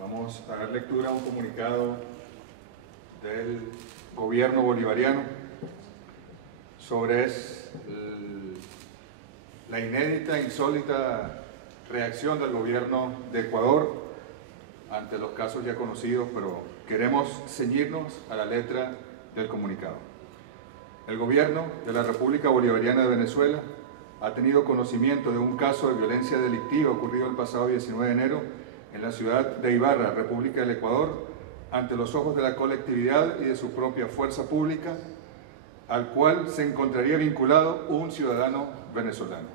Vamos a dar lectura a un comunicado del gobierno bolivariano sobre la inédita, insólita reacción del gobierno de Ecuador ante los casos ya conocidos, pero queremos ceñirnos a la letra del comunicado. El gobierno de la República Bolivariana de Venezuela ha tenido conocimiento de un caso de violencia delictiva ocurrido el pasado 19 de enero en la ciudad de Ibarra, República del Ecuador, ante los ojos de la colectividad y de su propia fuerza pública, al cual se encontraría vinculado un ciudadano venezolano.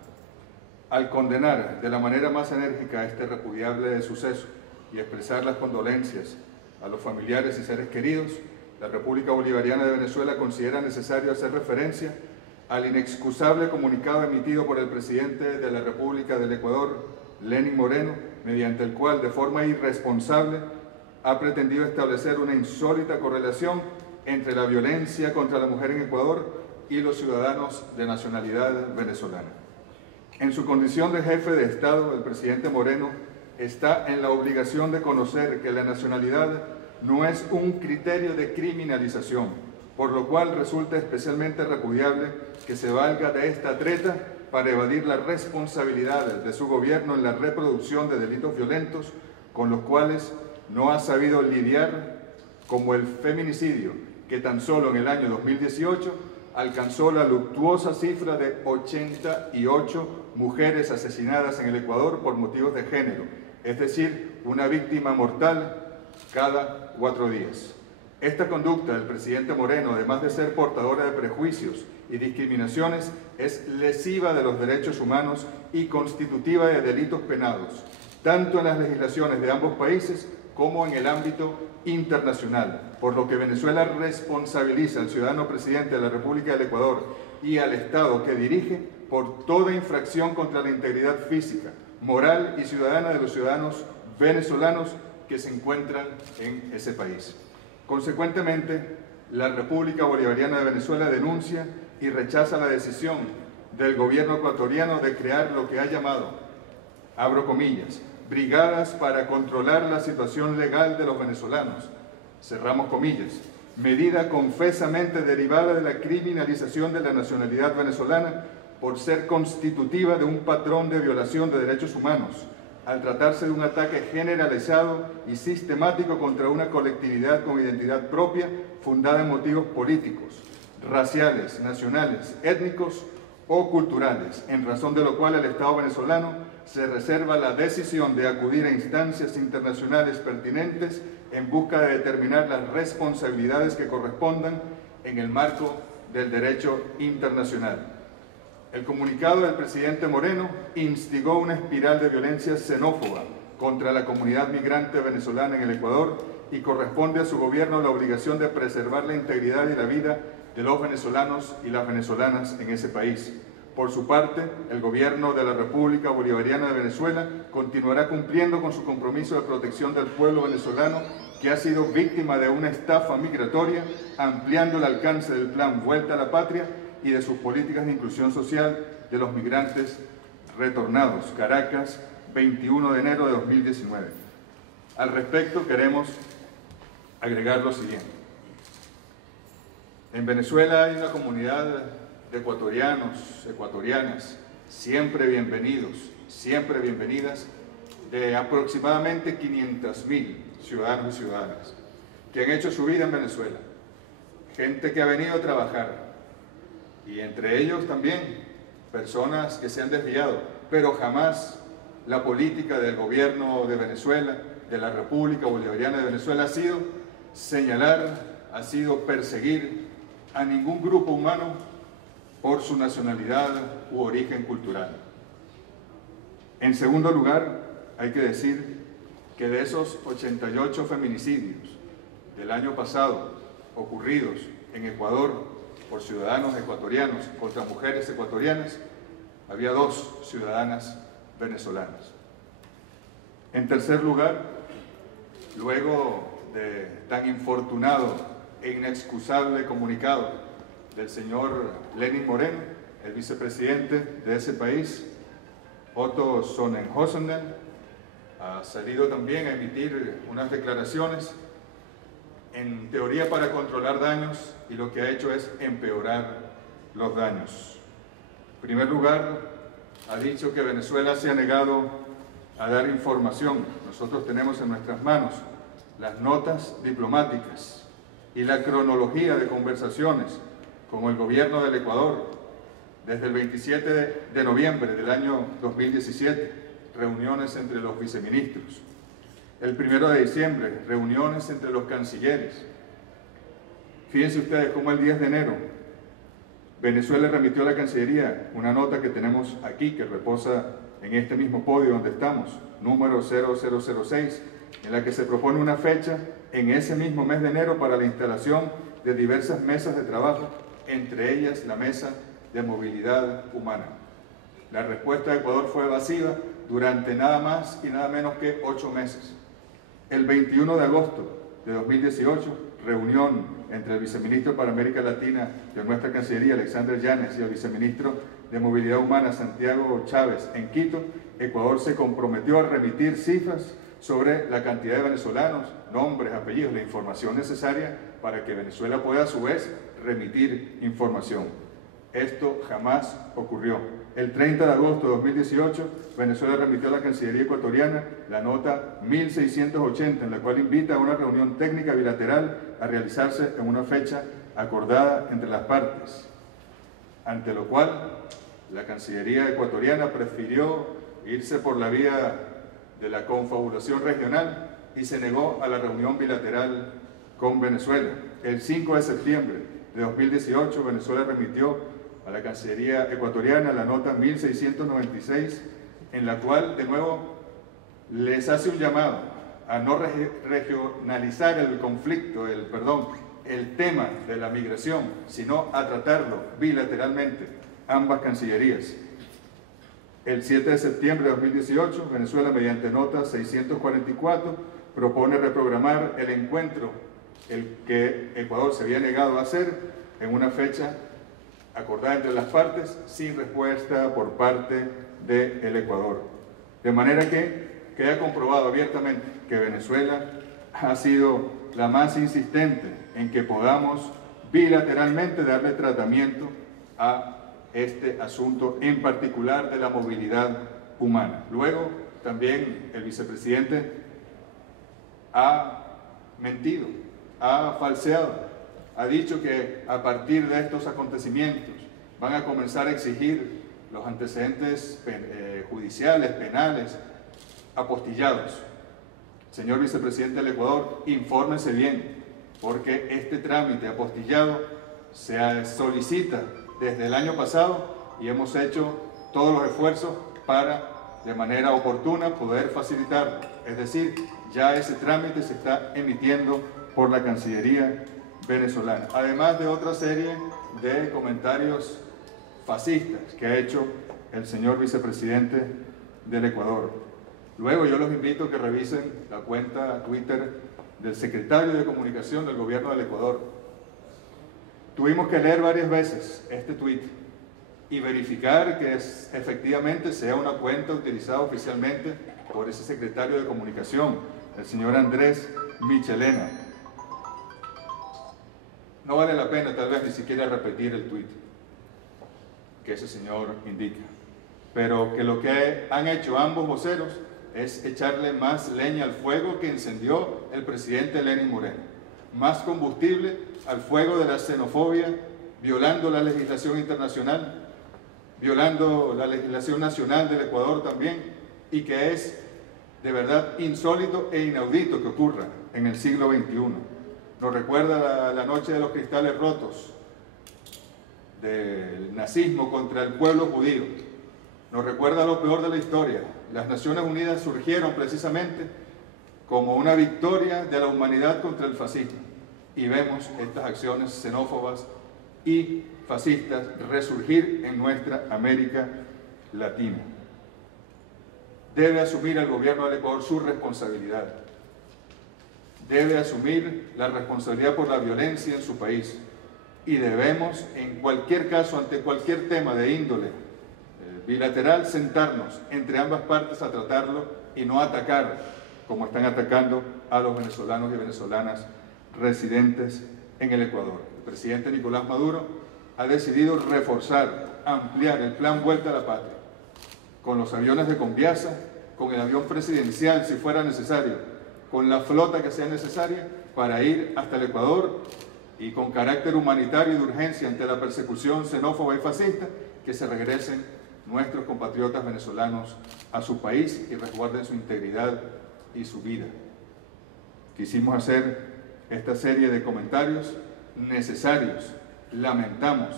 Al condenar de la manera más enérgica este repudiable suceso y expresar las condolencias a los familiares y seres queridos, la República Bolivariana de Venezuela considera necesario hacer referencia al inexcusable comunicado emitido por el presidente de la República del Ecuador, Lenín Moreno, mediante el cual, de forma irresponsable, ha pretendido establecer una insólita correlación entre la violencia contra la mujer en Ecuador y los ciudadanos de nacionalidad venezolana. En su condición de jefe de Estado, el presidente Moreno está en la obligación de conocer que la nacionalidad no es un criterio de criminalización, por lo cual resulta especialmente repudiable que se valga de esta treta para evadir las responsabilidades de su gobierno en la reproducción de delitos violentos con los cuales no ha sabido lidiar, como el feminicidio, que tan solo en el año 2018 alcanzó la luctuosa cifra de 88 mujeres asesinadas en el Ecuador por motivos de género, es decir, una víctima mortal cada 4 días. Esta conducta del presidente Moreno, además de ser portadora de prejuicios y discriminaciones, es lesiva de los derechos humanos y constitutiva de delitos penados, tanto en las legislaciones de ambos países como en el ámbito internacional, por lo que Venezuela responsabiliza al ciudadano presidente de la República del Ecuador y al Estado que dirige por toda infracción contra la integridad física, moral y ciudadana de los ciudadanos venezolanos que se encuentran en ese país. Consecuentemente, la República Bolivariana de Venezuela denuncia y rechaza la decisión del gobierno ecuatoriano de crear lo que ha llamado, abro comillas, brigadas para controlar la situación legal de los venezolanos, cerramos comillas, medida confesamente derivada de la criminalización de la nacionalidad venezolana por ser constitutiva de un patrón de violación de derechos humanos, al tratarse de un ataque generalizado y sistemático contra una colectividad con identidad propia fundada en motivos políticos, raciales, nacionales, étnicos o culturales, en razón de lo cual el Estado venezolano se reserva la decisión de acudir a instancias internacionales pertinentes en busca de determinar las responsabilidades que correspondan en el marco del derecho internacional. El comunicado del presidente Moreno instigó una espiral de violencia xenófoba contra la comunidad migrante venezolana en el Ecuador y corresponde a su gobierno la obligación de preservar la integridad y la vida de los venezolanos y las venezolanas en ese país. Por su parte, el gobierno de la República Bolivariana de Venezuela continuará cumpliendo con su compromiso de protección del pueblo venezolano que ha sido víctima de una estafa migratoria, ampliando el alcance del plan Vuelta a la Patria y de sus políticas de inclusión social de los migrantes retornados. Caracas, 21 de enero de 2019. Al respecto, queremos agregar lo siguiente. En Venezuela hay una comunidad de ecuatorianos, ecuatorianas, siempre bienvenidos, siempre bienvenidas, de aproximadamente 500.000 ciudadanos y ciudadanas que han hecho su vida en Venezuela. Gente que ha venido a trabajar, y entre ellos también personas que se han desviado, pero jamás la política del gobierno de Venezuela, de la República Bolivariana de Venezuela, ha sido señalar, ha sido perseguir a ningún grupo humano por su nacionalidad u origen cultural. En segundo lugar, hay que decir que de esos 88 feminicidios del año pasado ocurridos en Ecuador por ciudadanos ecuatorianos contra mujeres ecuatorianas, había 2 ciudadanas venezolanas. En tercer lugar, luego de tan infortunado e inexcusable comunicado del señor Lenín Moreno, el vicepresidente de ese país, Otto Sonnenhosen, ha salido también a emitir unas declaraciones, en teoría para controlar daños, y lo que ha hecho es empeorar los daños. En primer lugar, ha dicho que Venezuela se ha negado a dar información. Nosotros tenemos en nuestras manos las notas diplomáticas y la cronología de conversaciones con el gobierno del Ecuador desde el 27 de noviembre del año 2017, reuniones entre los viceministros. El 1 de diciembre, reuniones entre los cancilleres. Fíjense ustedes cómo el 10 de enero Venezuela remitió a la Cancillería una nota que tenemos aquí, que reposa en este mismo podio donde estamos, número 0006, en la que se propone una fecha en ese mismo mes de enero para la instalación de diversas mesas de trabajo, entre ellas la Mesa de Movilidad Humana. La respuesta de Ecuador fue evasiva durante nada más y nada menos que 8 meses. El 21 de agosto de 2018, reunión entre el viceministro para América Latina de nuestra Cancillería, Alexander Yanes, y el viceministro de Movilidad Humana, Santiago Chávez, en Quito, Ecuador se comprometió a remitir cifras sobre la cantidad de venezolanos, nombres, apellidos, la información necesaria para que Venezuela pueda a su vez remitir información. Esto jamás ocurrió. El 30 de agosto de 2018, Venezuela remitió a la Cancillería ecuatoriana la nota 1680, en la cual invita a una reunión técnica bilateral a realizarse en una fecha acordada entre las partes, ante lo cual la Cancillería ecuatoriana prefirió irse por la vía de la confabulación regional y se negó a la reunión bilateral con Venezuela. El 5 de septiembre de 2018, Venezuela remitió a la Cancillería ecuatoriana la nota 1696, en la cual de nuevo les hace un llamado a no regionalizar el conflicto, el tema de la migración, sino a tratarlo bilateralmente, ambas cancillerías. El 7 de septiembre de 2018, Venezuela, mediante nota 644, propone reprogramar el encuentro, el que Ecuador se había negado a hacer, en una fecha acordada entre las partes, sin respuesta por parte del Ecuador. De manera que queda comprobado abiertamente que Venezuela ha sido la más insistente en que podamos bilateralmente darle tratamiento a este asunto, en particular de la movilidad humana. Luego, también el vicepresidente ha mentido, ha falseado. Ha dicho que a partir de estos acontecimientos van a comenzar a exigir los antecedentes judiciales, penales, apostillados. Señor vicepresidente del Ecuador, infórmese bien, porque este trámite apostillado se solicita desde el año pasado y hemos hecho todos los esfuerzos para, de manera oportuna, poder facilitarlo. Es decir, ya ese trámite se está emitiendo por la Cancillería venezolana, además de otra serie de comentarios fascistas que ha hecho el señor vicepresidente del Ecuador. Luego yo los invito a que revisen la cuenta Twitter del secretario de Comunicación del Gobierno del Ecuador. Tuvimos que leer varias veces este tuit y verificar que efectivamente sea una cuenta utilizada oficialmente por ese secretario de Comunicación, el señor Andrés Michelena. No vale la pena tal vez ni siquiera repetir el tuit que ese señor indica, pero que lo que han hecho ambos voceros es echarle más leña al fuego que encendió el presidente Lenín Moreno, más combustible al fuego de la xenofobia, violando la legislación internacional, violando la legislación nacional del Ecuador también, y que es de verdad insólito e inaudito que ocurra en el siglo XXI. Nos recuerda la noche de los cristales rotos, del nazismo contra el pueblo judío. Nos recuerda lo peor de la historia. Las Naciones Unidas surgieron precisamente como una victoria de la humanidad contra el fascismo. Y vemos estas acciones xenófobas y fascistas resurgir en nuestra América Latina. Debe asumir el gobierno del Ecuador su responsabilidad. Debe asumir la responsabilidad por la violencia en su país. Y debemos, en cualquier caso, ante cualquier tema de índole bilateral, sentarnos entre ambas partes a tratarlo y no atacar, como están atacando a los venezolanos y venezolanas residentes en el Ecuador. El presidente Nicolás Maduro ha decidido reforzar, ampliar el plan Vuelta a la Patria, con los aviones de Conviasa, con el avión presidencial si fuera necesario, con la flota que sea necesaria para ir hasta el Ecuador y con carácter humanitario y de urgencia ante la persecución xenófoba y fascista, que se regresen nuestros compatriotas venezolanos a su país y resguarden su integridad y su vida. Quisimos hacer esta serie de comentarios necesarios. Lamentamos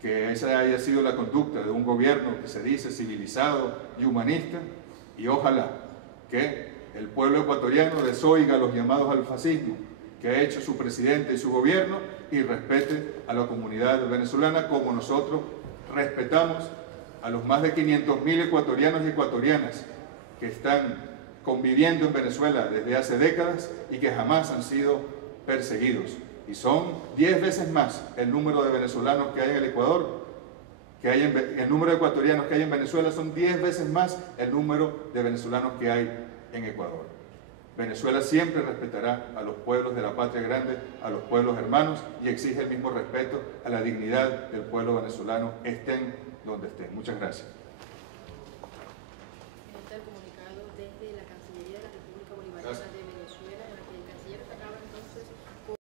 que esa haya sido la conducta de un gobierno que se dice civilizado y humanista, y ojalá que el pueblo ecuatoriano desoiga los llamados al fascismo que ha hecho su presidente y su gobierno y respete a la comunidad venezolana como nosotros respetamos a los más de 500.000 ecuatorianos y ecuatorianas que están conviviendo en Venezuela desde hace décadas y que jamás han sido perseguidos. Y son 10 veces más el número de venezolanos que hay en el Ecuador, el número de ecuatorianos que hay en Venezuela son 10 veces más el número de venezolanos que hay en Ecuador. Venezuela siempre respetará a los pueblos de la patria grande, a los pueblos hermanos, y exige el mismo respeto a la dignidad del pueblo venezolano, estén donde estén. Muchas gracias.